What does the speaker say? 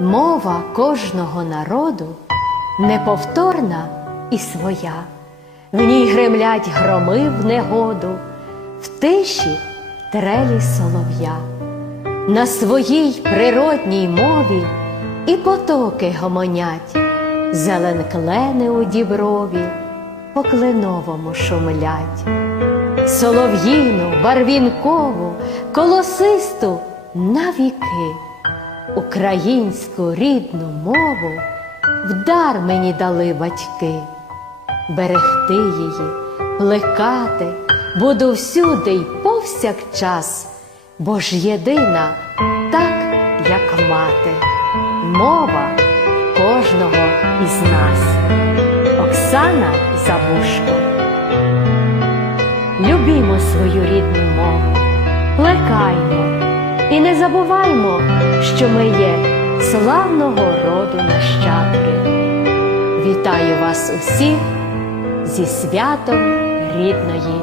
Мова кожного народу неповторна і своя, в ній гремлять громи в негоду, в тиші трелі солов'я. На своїй природній мові і потоки гомонять, зелен клени у діброві по кленовому шумлять. Солов'їну, барвінкову, колосисту навіки, українську рідну мову вдар мені дали батьки, берегти її, плекати буду всюди й повсякчас, бо ж єдина, так як мати, мова кожного із нас. Оксана Забушко. Любімо свою рідну мову, плекаймо і не забуваймо, що ми є славного роду нащадки. Вітаю вас усіх зі святом рідної